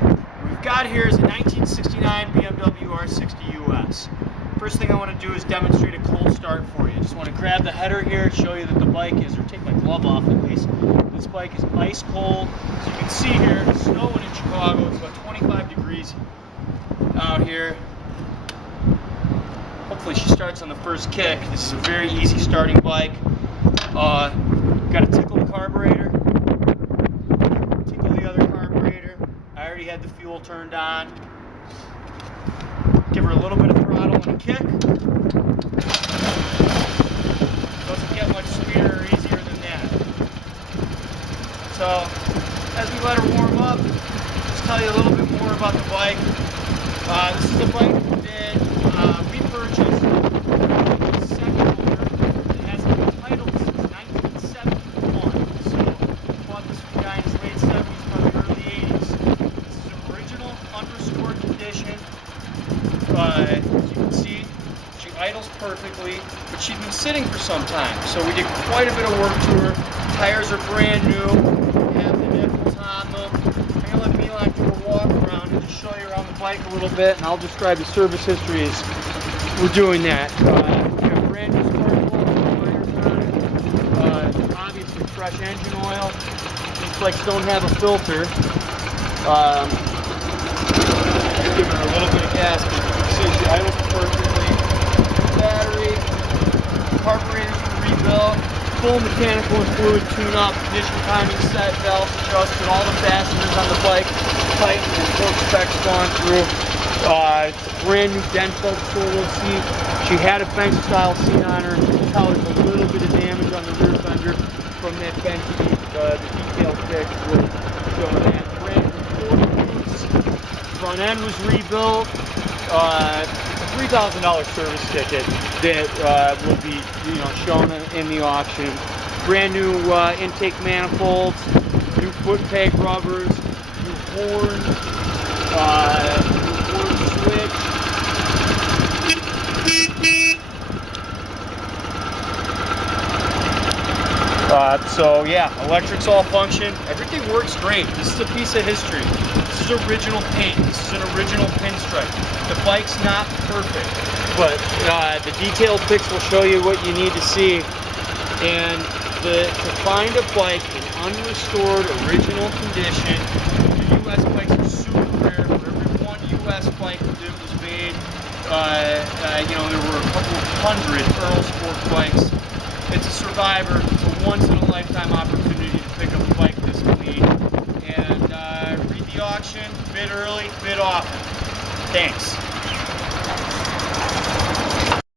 What we've got here is a 1969 BMW R60US. First thing I want to do is demonstrate a cold start for you. Just want to grab the header here, show you that the bike is, or take my glove off at least. This bike is ice cold. As you can see here, it's snowing in Chicago. It's about 25 degrees out here. Hopefully she starts on the first kick. This is a very easy starting bike. Got to tickle the carburetor. Tickle the other carburetor. I already had the fuel turned on. Give her a little bit of throttle and a kick. Doesn't get much sweeter or easier than that. So, as we let her warm up, let's tell you a little bit more about the bike. This is a bike that we purchased. It's second owner. It has been titled since 1971. So, bought this from a guy in his late 70s, probably early 80s. This is an original, unrestored condition. As you can see, she idles perfectly, but she'd been sitting for some time. So we did quite a bit of work to her. Tires are brand new, have the nipples on them. I'm going to let Milan do a walk around and just show you around the bike a little bit, and I'll describe the service history as we're doing that. We have brand new spark plugs, obviously fresh engine oil. These bikes don't have a filter. Give her a little bit of gas. See, she idles perfectly. Battery, carburetors were rebuilt, full mechanical and fluid tune-up, ignition timing set, valves adjusted, all the fasteners on the bike tightened and full specs gone through. It's a brand new Denfeld solo seat. She had a bench style seat on her. You can tell there's a little bit of damage on the rear fender from that bench seat. The detail fix will show that. Brand new Ford boots. Front end was rebuilt. It's a $3,000 service ticket that will be, shown in the auction. Brand new intake manifolds, new foot peg rubbers, new horn, switch. So yeah, electrics all function. Everything works great. This is a piece of history. This is original paint. This is an original pinstripe. The bike's not perfect, but the detailed pics will show you what you need to see. And to find a bike in unrestored, original condition, the U.S. bikes are super rare. For every one U.S. bike that was made, there were a couple of hundred Earl Sport bikes. It's a survivor. It's a once-in-a-lifetime opportunity to pick up a bike this clean. And read the auction, bid early, bid often. Thanks.